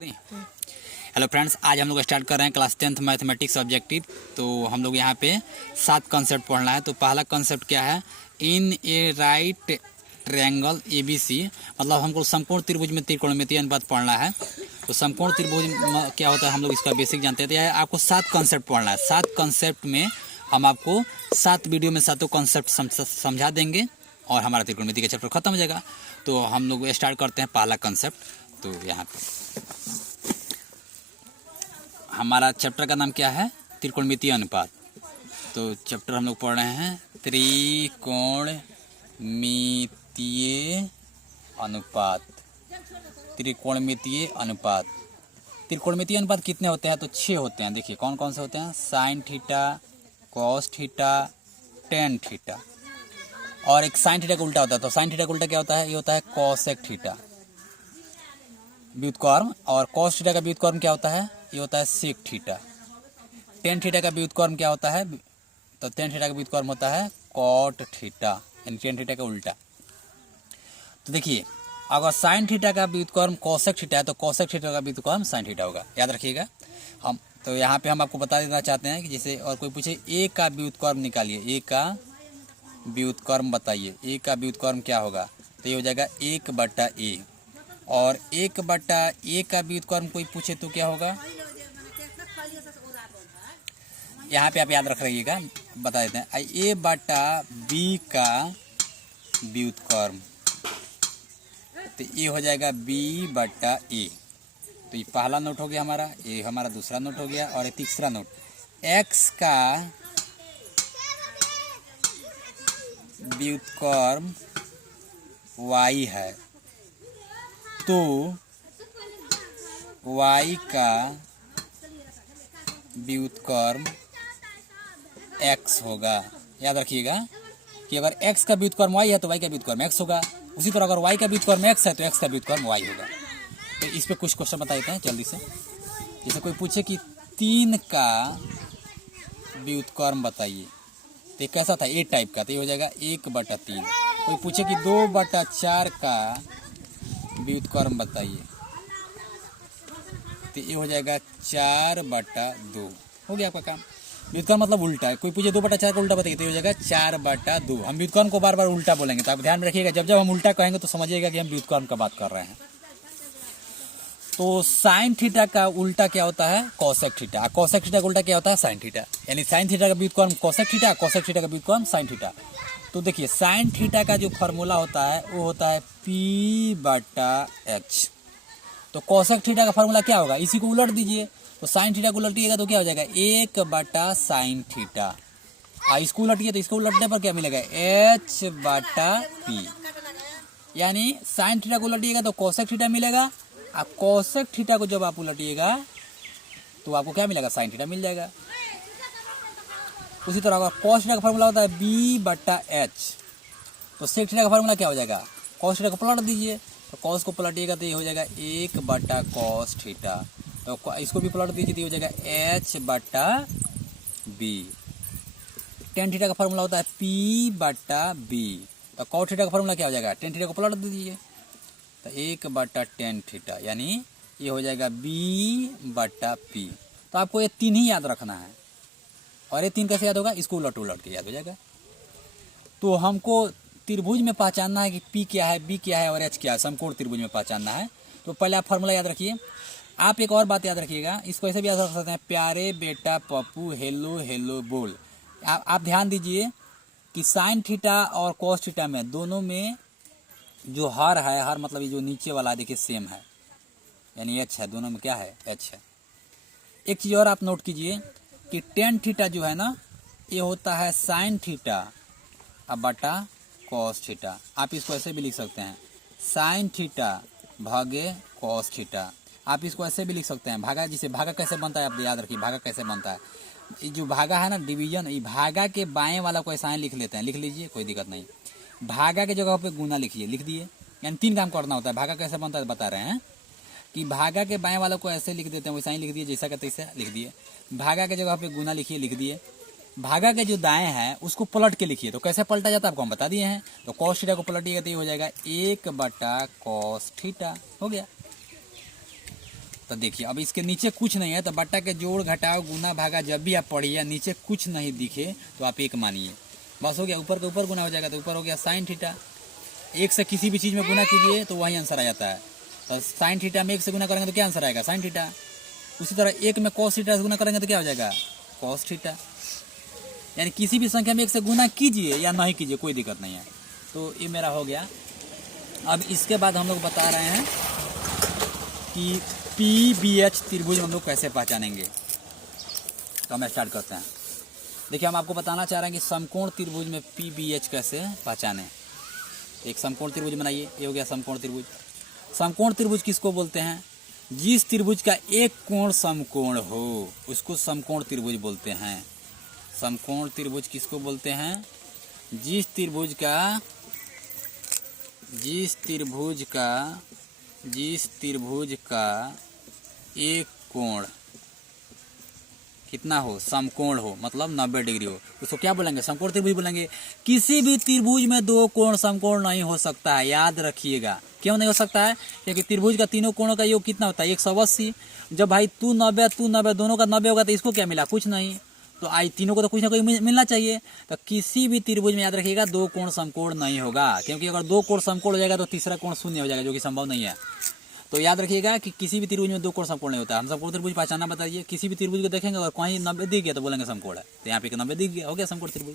Hello friends, आज हम लोग स्टार्ट कर रहे हैं क्लास 10th मैथमेटिक्स ऑब्जेक्टिव। तो हम लोग यहाँ पे 7 कॉन्सेप्ट पढ़ना है। तो पहला कॉन्सेप्ट क्या है, इन ए राइट ट्रायंगल ABC, मतलब हमको समकोण त्रिभुज में त्रिकोणमितीय अनुपात पढ़ना है। तो समकोण त्रिभुज क्या होता है हम लोग इसका बेसिक जानते हैं। तो यह आपको 7 कॉन्सेप्ट पढ़ना है। 7 कॉन्सेप्ट में हम आपको 7 वीडियो में 7 कॉन्सेप्ट समझा देंगे और हमारा त्रिकोणमिति का चैप्टर खत्म हो जाएगा। तो हम लोग स्टार्ट करते हैं पहला कॉन्सेप्ट। तो यहाँ पर हमारा चैप्टर का नाम क्या है, त्रिकोणमितीय अनुपात। तो चैप्टर हम लोग पढ़ रहे हैं त्रिकोणमितीय अनुपात। त्रिकोणमितीय अनुपात, त्रिकोणमितीय अनुपात कितने होते हैं? तो 6 होते हैं। देखिए कौन कौन से होते हैं, sine theta, cos theta, tan theta, और एक साइन थीटा का उल्टा होता है। तो साइन थीटा का उल्टा क्या होता है, ये होता है कॉसेक थीटा व्युत्क्रम, और कॉस थीटा का व्युत्क्रम क्या होता है, ये होता है सेक थीटा। टेन थीटा का व्युत्क्रम क्या होता है, तो टेन थीटा का व्युत्क्रम होता है कॉट थीटा, यानी टेन थीटा का उल्टा। तो देखिए अगर साइन थीटा का व्युत्क्रम कोसेक थीटा है तो कोसेक थीटा का व्युत्क्रम साइन थीटा होगा, याद रखिएगा। हम तो यहाँ पे हम आपको बता देना चाहते हैं कि जैसे और कोई पूछे ए का व्युत्क्रम निकालिए, ए का व्युत्क्रम बताइए, ए का व्युत्क्रम क्या होगा, तो ये हो जाएगा 1/a। और 1/a का व्युत्क्रम कोई पूछे तो क्या होगा, यहाँ पे आप याद रख रहिएगा, बता देते हैं। a/b का व्युत्क्रम, तो ये हो जाएगा b/a। तो ये पहला नोट हो गया हमारा, ये हमारा दूसरा नोट हो गया। और ये तीसरा नोट, x का व्युत्क्रम y है तो y का व्युत्क्रम x होगा। याद रखिएगा कि अगर x का व्युत्क्रम y है तो y का व्युत्क्रम x होगा। उसी तरह अगर y का व्युत्क्रम x है तो x का व्युत्क्रम y होगा। तो इस पे कुछ क्वेश्चन बता देते हैं जल्दी से। जैसे कोई पूछे कि 3 का व्युत्क्रम बताइए, तो ये कैसा था, ए टाइप का, तो ये हो जाएगा 1/3। कोई पूछे कि 2/4 का व्युत्क्रम बताइए, तो ये हो जाएगा 4/2। हो गया आपका काम। व्युत्क्रम मतलब उल्टा है। कोई पूछे 2/4 का उल्टा बताइए, तो ये हो जाएगा 4/2। हम व्युत्क्रम को बार बार उल्टा बोलेंगे, तो आप ध्यान में रखिएगा, जब जब हम उल्टा कहेंगे तो समझिएगा कि हम व्युत्क्रम का बात कर रहे हैं। तो साइन थीटा का उल्टा क्या होता है, कोसेक थीटा। कोसेक थीटा का उल्टा क्या होता है, साइन थीटा। यानी साइन थीटा का व्युत्क्रम कोसेक थीटा, कोसेक थीटा का व्युत्क्रम साइन थीटा। तो देखिए साइन थीटा का जो फॉर्मूला होता है वो होता है P/H। तो कोसेक थीटा का फॉर्मूला क्या होगा, इसी को उलट दीजिए। तो साइन थीटा को उलटिएगा तो क्या हो जाएगा, 1/sin थीटा। इसको उलटिए तो इसको उलटने पर क्या मिलेगा, H/P। यानी साइन थीटा को उलटिएगा तो कोसेक थीटा मिलेगा, और कोसेक थीटा को जब आप उलटिएगा तो आपको क्या मिलेगा, साइन थीटा मिल जाएगा। उसी तरह अगर कॉस थीटा का फॉर्मूला होता है B/H, तो सेक थीटा का फॉर्मूला क्या हो जाएगा, कॉस थीटा को पलट दीजिए। तो कॉस को पलटिएगा तो ये हो जाएगा 1/cos थीटा। तो इसको भी पलट दीजिए तो ये हो जाएगा H/B। टेन थीटा का फॉर्मूला होता है P/B। तो कॉस थीटा का फॉर्मूला क्या हो जाएगा, टेन थीटा को पलट दीजिए तो 1/tan थीटा, यानी ये हो जाएगा B/P। तो आपको ये 3 ही याद रखना है। और ये 3 कैसे याद होगा, इसको उलट उलट के याद हो जाएगा। तो हमको त्रिभुज में पहचानना है कि P क्या है, B क्या है और H क्या है, समकोण त्रिभुज में पहचानना है। तो पहले आप फॉर्मूला याद रखिए। आप एक और बात याद रखिएगा, इसको ऐसे भी याद रख सकते हैं, प्यारे बेटा पप्पू हेलो हेलो बोल। आप ध्यान दीजिए कि साइन थीटा और कॉस थीटा में दोनों में जो हर है, हर मतलब ये जो नीचे वाला देखिए सेम है, यानी H है, दोनों में क्या है, H है। एक चीज़ और आप नोट कीजिए कि टेन थीटा जो है ना, ये होता है साइन थीटा बटा कॉस थीटा। आप इसको ऐसे भी लिख सकते हैं, साइन थीटा भागे कॉस थीटा। आप इसको ऐसे भी लिख सकते हैं, भागा, जिसे भागा कैसे बनता है आप याद रखिए, भागा कैसे बनता है। ये जो भागा है ना, डिवीजन, ये भागा के बाएं वाला को ऐसा लिख लेते हैं, लिख लीजिए कोई दिक्कत नहीं। भागा के जगह पे गुना लिखिए, लिख दिए। यानी 3 काम करना होता है। भागा कैसे बनता है बता रहे हैं कि भागा के बाएं वाला को ऐसे लिख देते हैं, वैसा ही लिख दिए, जैसा का तैसा लिख दिए। भागा के जगह पे गुना लिखिए, लिख दिए। भागा के जो दाएं हैं उसको पलट के लिखिए। तो कैसे पलटा जाता है आपको हम बता दिए हैं। तो कॉस थीटा को पलटिएगा तो ये हो जाएगा 1/cos थीटा, हो गया। तो देखिए अब इसके नीचे कुछ नहीं है, तो बट्टा के जोड़ घटाव गुना भागा जब भी आप पढ़िए नीचे कुछ नहीं दिखे तो आप एक मानिए, बस हो गया। ऊपर के ऊपर गुना हो जाएगा, तो ऊपर हो गया साइन थीटा। एक से किसी भी चीज़ में गुना कीजिए तो वही आंसर आ जाता है। तो साइन थीटा में एक से गुना करेंगे तो क्या आंसर आएगा? Sine theta. उसी तरह एक में कॉस थीटा से गुना करेंगे तो क्या हो जाएगा? Cos theta. यानी किसी भी संख्या में एक से गुना कीजिए या नहीं कीजिए, कोई दिक्कत नहीं है। तो ये मेरा हो गया। अब इसके बाद हम लोग बता रहे हैं कि PBH त्रिभुज हम लोग कैसे पहचानेंगे। तो हम स्टार्ट करते हैं। देखिए हम आपको बताना चाह रहे हैं कि समकोण त्रिभुज में PBH कैसे पहचाने। एक समकोण त्रिभुज बनाइए, ये हो गया समकोण त्रिभुज। समकोण त्रिभुज किसको बोलते हैं? जिस त्रिभुज का एक कोण समकोण हो उसको समकोण त्रिभुज बोलते हैं। समकोण त्रिभुज किसको बोलते हैं? जिस त्रिभुज का एक कोण कितना हो? समकोण हो, मतलब 90 डिग्री हो, उसको क्या बोलेंगे? समकोण त्रिभुज बोलेंगे। किसी भी त्रिभुज में दो कोण समकोण नहीं हो सकता है, याद रखिएगा। क्यों नहीं हो सकता है? क्योंकि त्रिभुज का तीनों कोणों का योग कितना होता है? 180। जब भाई तू 90 दोनों का 90 होगा तो इसको क्या मिला? कुछ नहीं। तो आई तीनों को तो कुछ ना कुछ मिलना चाहिए। तो किसी भी त्रिभुज में याद रखिएगा दो कोण समकोण नहीं होगा, क्योंकि अगर दो कोण समकोण हो जाएगा तो तीसरा कोण शून्य हो जाएगा, जो कि संभव नहीं है। तो याद रखिएगा कि किसी भी त्रिभुज में दो कोण समकोण नहीं होता। हम समकोण त्रिभुज पहचानना बताइए। किसी भी त्रिभुज को देखेंगे अगर कहीं 90 दिख गया तो बोलेंगे समकोण है। तो यहाँ पे 90 दिख गया, हो गया समकोण त्रिभुज।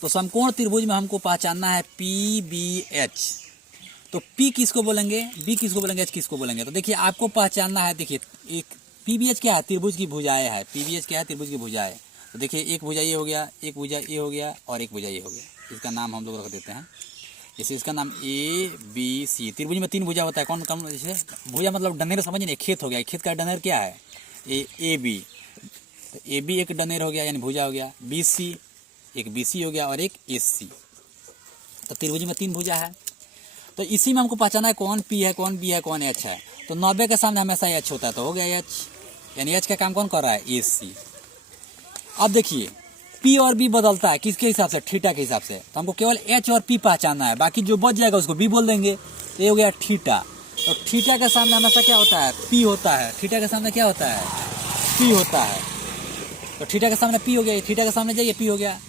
तो समकोण त्रिभुज में हमको पहचानना है PBH। तो P किसको बोलेंगे, B किसको बोलेंगे, H किसको बोलेंगे? तो देखिए आपको पहचानना है। देखिए एक PBH क्या है? त्रिभुज की भुजाएं है। PBH क्या है? त्रिभुज की भुजाएं। तो देखिए एक भुजा ये हो गया, एक भुजा ये हो गया और एक भुजा ये हो गया। इसका नाम हम लोग रख देते हैं, जैसे इसका नाम ABC। त्रिभुज में तीन भुजा होता है। कौन कौन? जैसे भुजा मतलब डनेर समझिए, खेत हो गया। खेत का डनेर क्या है? AB। तो AB एक डनेर हो गया, यानी भुजा हो गया। BC एक BC हो गया और एक AC। तो त्रिभुज में तीन भुजा है। तो इसी में हमको पहचाना है कौन P है, कौन B है, कौन H है। तो 90 के सामने हमेशा H होता है, तो हो गया H। यानी H का काम कौन कर रहा है? AC। अब देखिए P और B बदलता है किसके हिसाब से? थीटा के हिसाब से। तो हमको केवल H और P पहचानना है, बाकी जो बच जाएगा उसको B बोल देंगे। तो ये हो गया थीटा। तो थीटा के सामने हमेशा क्या होता है? P होता है। थीटा के सामने क्या होता है? P होता है। तो थीटा के सामने P हो गया, थीटा के सामने जाइए P हो गया।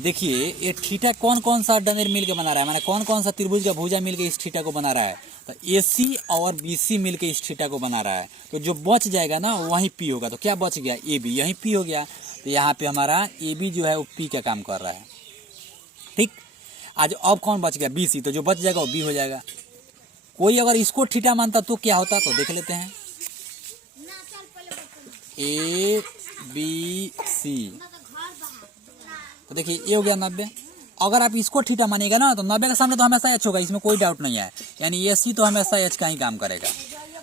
देखिए ये थीटा कौन कौन सा डनेर मिल के बना रहा है, माने कौन कौन सा त्रिभुज का भुजा मिल के इस थीटा को बना रहा है? तो AC और BC मिल के इस थीटा को बना रहा है। तो जो बच जाएगा ना वहीं P होगा। तो क्या बच गया? AB, यहीं P हो गया। तो यहाँ पे हमारा AB जो है वो P का काम कर रहा है। ठीक। आज अब कौन बच गया? BC। तो जो बच जाएगा वो B हो जाएगा। कोई अगर इसको थीटा मानता तो क्या होता? तो देख लेते हैं। ABC। तो देखिए ये हो गया 90। अगर आप इसको थीटा मानिएगा ना तो 90 के सामने तो हमेशा H होगा, इसमें कोई डाउट नहीं है। यानी AC तो हमेशा H का ही काम करेगा।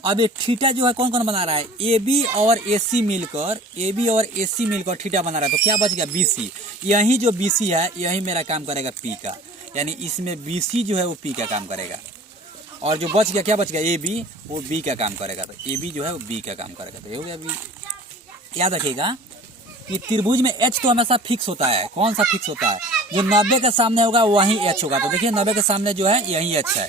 अब ये थीटा जो है कौन कौन बना रहा है? AB और AC मिलकर थीटा बना रहा है। तो क्या बच गया? BC। यही जो BC है यही मेरा काम करेगा P का, यानी इसमें BC जो है वो P का काम करेगा। और जो बच गया क्या बच गया? AB, वो B का काम करेगा। तो AB जो है वो B का काम करेगा। तो ये हो गया B। याद रखिएगा कि त्रिभुज में H तो हमेशा फिक्स होता है। कौन सा फिक्स होता है? जो 90 के सामने होगा वहीं H होगा। तो देखिए 90 के सामने जो है यहीं H है,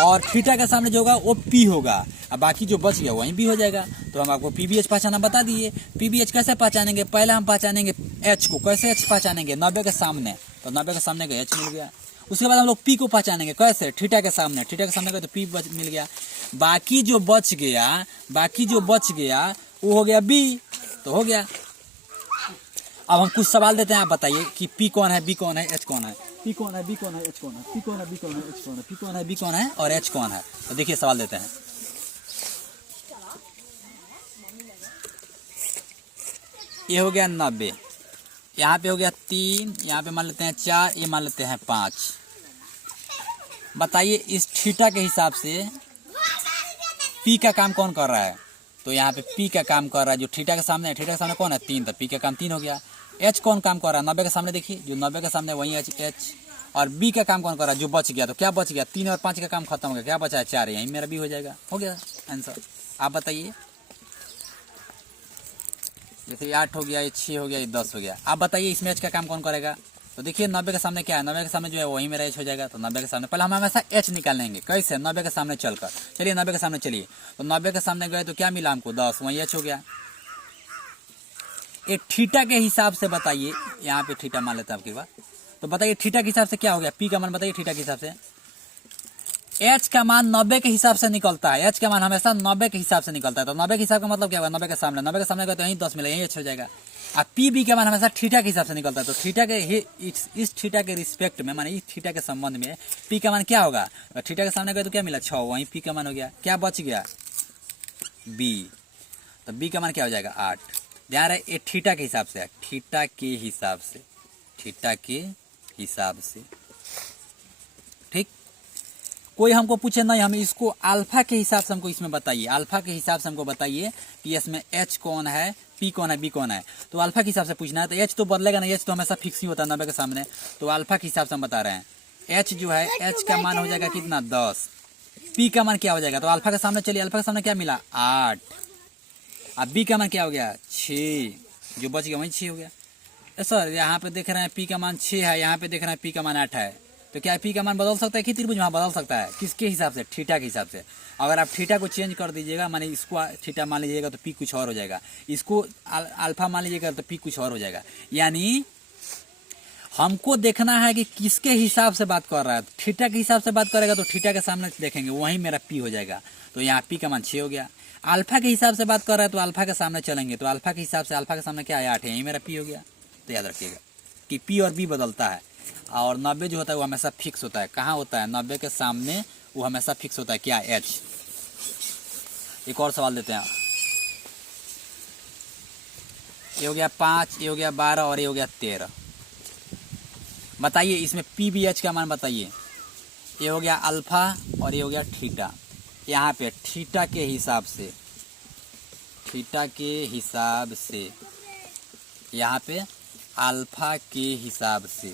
और थीटा के सामने जो होगा वो P होगा, और बाकी जो बच गया वहीं B हो जाएगा। तो हम आपको PBH पहचाना बता दिए। PBH कैसे पहचानेंगे? पहले हम पहचानेंगे H को। कैसे H पहचानेंगे? 90 के सामने। तो 90 के सामने का H मिल गया। उसके बाद हम लोग P को पहचानेंगे कैसे? थीटा के सामने। थीटा के सामने का तो P मिल गया। बाकी जो बच गया वो हो गया B। तो हो गया। अब हम कुछ सवाल देते हैं, आप बताइए कि P कौन है, B कौन है, H कौन है? P कौन है, B कौन है, H कौन है? P कौन है, B कौन है, H कौन है? P कौन है, B कौन है और H कौन है? तो देखिए सवाल देते हैं। ये हो गया 90, यहाँ पे हो गया 3, यहाँ पे मान लेते हैं 4, ये मान लेते हैं 5। बताइए इस थीटा के हिसाब से P का काम कौन कर रहा है? तो यहाँ पे P का काम कर रहा है जो थीटा के सामने है। थीटा के सामने कौन है? 3। तो P का काम 3 हो गया। H कौन काम कर रहा है? 90 के सामने देखिए, जो 90 के सामने वही H। और B का काम कौन कर रहा है? जो बच गया। तो क्या बच गया? 3 और 5 का काम खत्म हो गया। क्या बचा है? 4। यही मेरा B हो जाएगा। हो गया आंसर। आप बताइए। जैसे 8 हो गया, ये 6 हो गया, ये 10 हो गया। आप बताइए इसमें H का काम कौन करेगा? तो देखिए 90 के सामने क्या है, 90 के सामने जो है वही मेरा एच हो जाएगा। तो 90 के सामने पहले हम हमेशा एच निकालेंगे, कैसे, 90 के सामने चलकर। चलिए 90 के सामने चलिए, तो 90 के सामने गए तो क्या मिला हमको 10, वही एच हो गया। एक थीटा के हिसाब से बताइए, यहाँ पे थीटा मान लेते हैं आपकी बात, तो बताइए थीटा के हिसाब से क्या हो गया, पी का मान बताइए थीटा के हिसाब से। एच का मान 90 के हिसाब से निकलता है, एच का मान हमेशा 90 के हिसाब से निकलता है। तो 90 के हिसाब का मतलब क्या होगा, 90 के सामने, 90 के सामने गए तो यही 10 मिला, यही एच हो जाएगा। अब पी बी का मान हमेशा थीटा के हिसाब से निकलता है। तो थीटा के इस थीटा के रिस्पेक्ट में, माने इस थीटा के संबंध में पी का मान क्या होगा, थीटा के सामने गए तो क्या मिला 6, वहीं पी का मान हो गया। क्या बच गया, बी। तो बी का मान क्या हो जाएगा 8। ध्यान रहे ये थीटा के हिसाब से, थीटा के हिसाब से, थीटा के हिसाब से, ठीक। कोई हमको पूछे नहीं, हम इसको अल्फा के हिसाब से हमको इसमें बताइए, अल्फा के हिसाब से हमको बताइए कि इसमें एच कौन है, पी कौन है, बी कौन है। तो अल्फा के हिसाब से पूछना है। तो एच तो बदलेगा नहीं, एच तो हमेशा फिक्स ही होता है 90 के सामने। तो अल्फा के हिसाब से हम बता रहे हैं, एच जो है, एच का मान हो जाएगा कितना 10, पी का मान क्या हो जाएगा। तो अल्फा के सामने चलिए, अल्फा के सामने क्या मिला 8, अब बी का मान क्या हो गया 6, जो बच गया वही 6 हो गया। सर यहाँ पे देख रहे हैं पी का मान 6 है, यहाँ पे देख रहे हैं पी का मान 8 है। तो क्या पी का मान बदल सकता है कि त्रिभुज वहाँ बदल सकता है, किसके हिसाब से, थीटा के हिसाब से। अगर आप थीटा को चेंज कर दीजिएगा, माने इसको थीटा मान लीजिएगा तो पी कुछ और हो जाएगा, इसको अल्फा मान लीजिएगा तो पी कुछ और हो जाएगा। यानी हमको देखना है कि किसके हिसाब से बात कर रहा है। थीटा के हिसाब से बात करेगा तो थीटा के सामने देखेंगे, वहीं मेरा पी हो जाएगा। तो यहाँ पी का मान 6 हो गया। अल्फा के हिसाब से बात कर रहा है तो अल्फा के सामने चलेंगे, तो अल्फा के हिसाब से अल्फा के सामने क्या है 8 है, यही मेरा पी हो गया। तो याद रखिएगा कि पी और बी बदलता है, और 90 जो होता है वो हमेशा फिक्स होता है। कहाँ होता है, 90 के सामने वो हमेशा फिक्स होता है, क्या, एच। एक और सवाल देते हैं, ये हो गया 5, ये हो गया 12 और ये हो गया 13। बताइए इसमें पी बी एच का मान बताइए। ये हो गया अल्फा और ये हो गया थीटा। यहाँ पे थीटा के हिसाब से, थीटा के हिसाब से, यहाँ पे अल्फा के हिसाब से।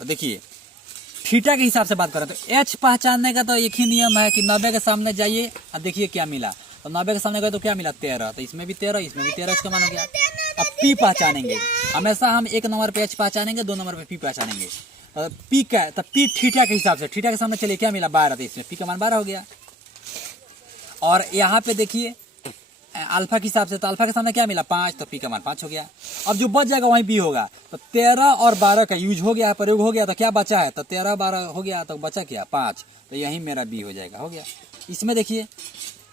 तो देखिए थीटा के हिसाब से बात करें तो एच पहचानने का तो एक ही नियम है कि 90 के सामने जाइए और देखिए क्या मिला। तो 90 के सामने गए तो क्या मिला 13, तो इसमें भी 13, इसमें भी 13 का मान हो गया। अब पी पहचानेंगे, हमेशा हम 1 नंबर पे एच पहचानेंगे, 2 नंबर पे पी पहचानेंगे। पी का, तब पी थीटा के हिसाब से, थीटा के सामने चलिए क्या मिला 12, तो इसमें पी का मान 12 हो गया। और यहाँ पे देखिए अल्फा के हिसाब से, तो अल्फा के सामने क्या मिला 5, तो पी का मान 5 हो गया। अब जो बच जाएगा वहीं बी होगा। तो 13 और 12 का यूज हो गया, प्रयोग हो गया, तो क्या बचा है, तो 13 12 हो गया, तो बचा क्या 5, तो यही मेरा बी हो जाएगा, हो गया। इसमें देखिए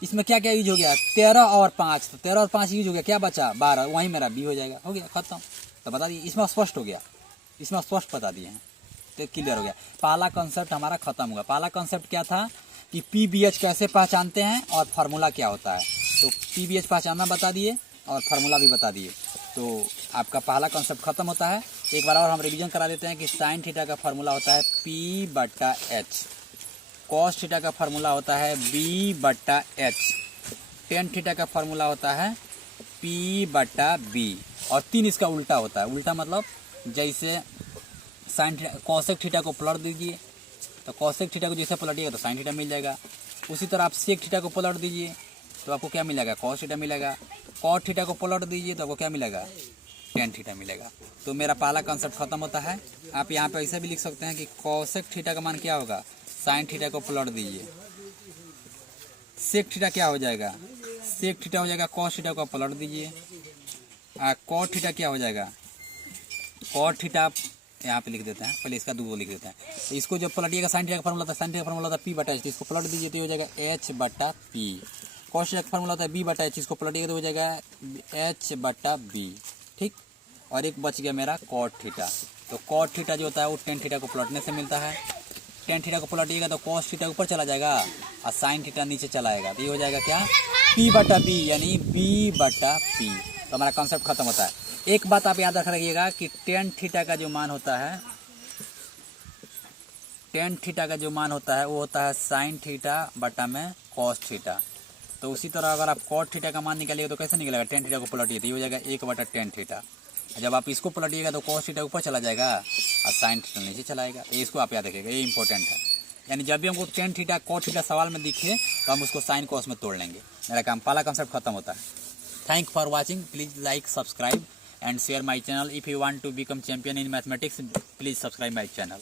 इसमें क्या क्या यूज हो गया 13 और 5, तो 13 और 5 यूज हो गया, क्या बचा 12, वहीं मेरा बी हो जाएगा, हो गया खत्म। तो बता दिए, इसमें स्पष्ट हो गया, इसमें स्पष्ट बता दिए हैं, तो क्लियर हो गया। पहला कॉन्सेप्ट हमारा खत्म हुआ। पहला कॉन्सेप्ट क्या था कि पी बी एच कैसे पहचानते हैं और फार्मूला क्या होता है। तो पी बी एच पहचानना बता दिए और फार्मूला भी बता दिए, तो आपका पहला कॉन्सेप्ट खत्म होता है। एक बार और हम रिवीजन करा देते हैं कि साइन थीटा का फार्मूला होता है पी बटा एच, कॉस थीटा का फार्मूला होता है बी बटा एच, टेन थीटा का फार्मूला होता है पी बटा बी, और 3 इसका उल्टा होता है। उल्टा मतलब जैसे साइन थीटा, कॉसेक थीटा को पलट दीजिए, तो कॉसेक थीटा को जैसे पलटिएगा तो साइन थीटा मिल जाएगा। उसी तरह आप सेक थीटा को पलट दीजिए तो आपको क्या मिलेगा, कॉस थीटा मिलेगा। कॉट थीटा को पलट दीजिए तो आपको क्या मिलेगा, टेन थीटा मिलेगा। तो मेरा पहला कॉन्सेप्ट खत्म होता है। आप यहाँ पे ऐसे भी लिख सकते हैं कि कॉसेक थीटा का मान क्या होगा, साइन थीटा को पलट दीजिए। सेक थीटा क्या हो जाएगा, सेक थीटा हो जाएगा कॉस थीटा को पलट दीजिए। कॉट थीटा क्या हो जाएगा, कॉट थीटा यहाँ पे लिख देते हैं, पहले इसका 2 लिख देते हैं। तो इसको जब पलटिएगा साइन थीटा का फार्मूला था, साइन थीटा का फार्मूला था पी बटा एच, तो इसको पलट दीजिए तो हो जाएगा एच बटा पी। कॉस थीटा का फार्मूला होता है बी बटा एच, इसको पलटिएगा तो हो जाएगा एच बटा बी, ठीक। और एक बच गया मेरा कॉट थीटा। तो कॉट थीटा जो होता है वो टेन थीटा को पलटने से मिलता है। टेन थीटा को पलटिएगा तो कॉस थीटा ऊपर चला जाएगा और साइन थीटा नीचे चला आएगा, तो ये हो जाएगा क्या पी बटा बी, यानी बी बटा पी। तो हमारा कॉन्सेप्ट खत्म होता है। एक बात आप याद रख रखिएगा कि टेन थीटा का जो मान होता है, टेन थीटा का जो मान होता है वो होता है साइन थीटा बटा में कॉस थीटा। तो उसी तरह अगर आप कॉट थीटा का मान निकालिएगा तो कैसे निकलेगा, टेन थीटा को पलटिए तो ये हो जाएगा 1 बटा टेन थीटा। जब आप इसको पलटिएगा तो कॉस थीटा ऊपर चला जाएगा और साइन थीटा नीचे चला आएगा। तो इसको आप याद रखिएगा, ये इंपॉर्टेंट है। यानी जब भी हमको टेन थीटा कॉट थीटा सवाल में दिखे तो हम उसको साइन कॉस में तोड़ लेंगे। मेरा काम पहला कॉन्सेप्ट खत्म होता है। Thank for watching, please like subscribe and share my channel. If you want to become champion in mathematics, please subscribe my channel.